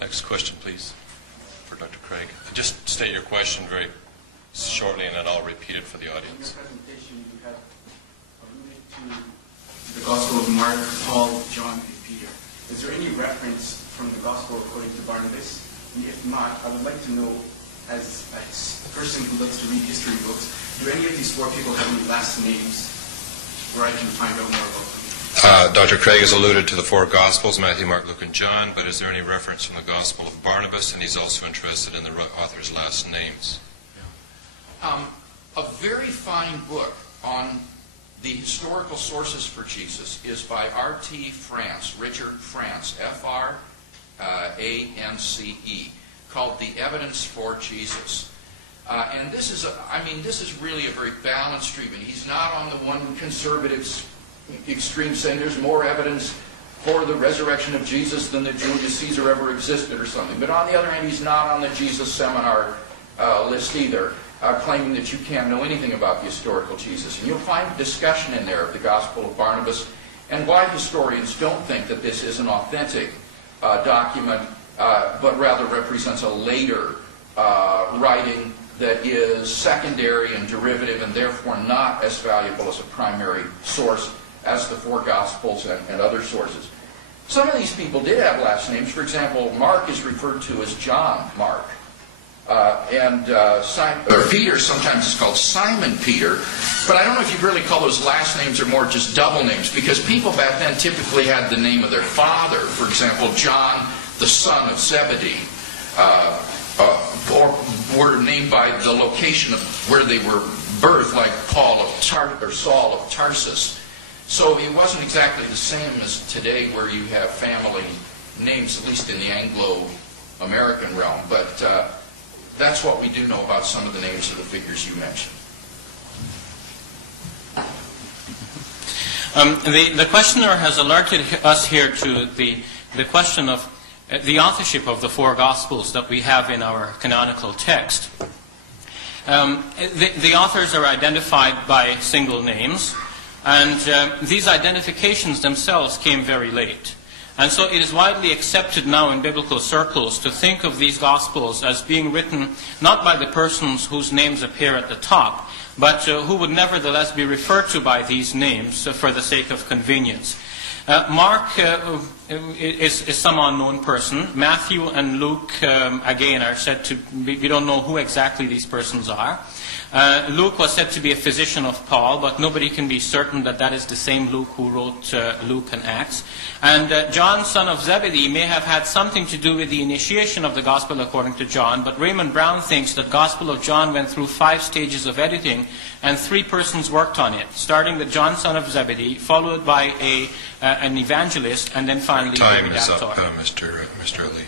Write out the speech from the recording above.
Next question, please, for Dr. Craig. Just state your question very shortly, and then I'll repeat it for the audience. In your presentation, you have alluded to the Gospel of Mark, Paul, John, and Peter. Is there any reference from the Gospel according to Barnabas? And if not, I would like to know, as a person who likes to read history books, do any of these four people have any last names where I can find out more about them? Dr. Craig has alluded to the four Gospels, Matthew, Mark, Luke, and John, but is there any reference from the Gospel of Barnabas? And he's also interested in the author's last names. A very fine book on the historical sources for Jesus is by R.T. France, Richard France, F-R-A-N-C-E, called The Evidence for Jesus. And this is, this is really a very balanced treatment. He's not on the one conservative extreme saying there's more evidence for the resurrection of Jesus than that Julius Caesar ever existed or something. But on the other hand, he's not on the Jesus seminar list either, claiming that you can't know anything about the historical Jesus. And you'll find discussion in there of the Gospel of Barnabas and why historians don't think that this is an authentic document, but rather represents a later writing that is secondary and derivative and therefore not as valuable as a primary source as the four Gospels and other sources. Some of these people did have last names. For example, Mark is referred to as John Mark. Peter sometimes is called Simon Peter. But I don't know if you'd really call those last names or more just double names, because people back then typically had the name of their father. For example, John, the son of Zebedee, or were named by the location of where they were birthed, like Paul of Saul of Tarsus. So it wasn't exactly the same as today, where you have family names, at least in the Anglo-American realm. But that's what we do know about some of the names of the figures you mentioned. The questioner has alerted us here to the question of the authorship of the four Gospels that we have in our canonical text. The authors are identified by single names, and these identifications themselves came very late. And so it is widely accepted now in biblical circles to think of these Gospels as being written not by the persons whose names appear at the top, but who would nevertheless be referred to by these names for the sake of convenience. Mark is some unknown person. Matthew and Luke, again, are said to be, we don't know who exactly these persons are. Luke was said to be a physician of Paul, but nobody can be certain that that is the same Luke who wrote Luke and Acts. And John, son of Zebedee, may have had something to do with the initiation of the Gospel according to John, but Raymond Brown thinks that Gospel of John went through 5 stages of editing, and 3 persons worked on it, starting with John, son of Zebedee, followed by an evangelist, and then finally Time is up, Mr. Lee.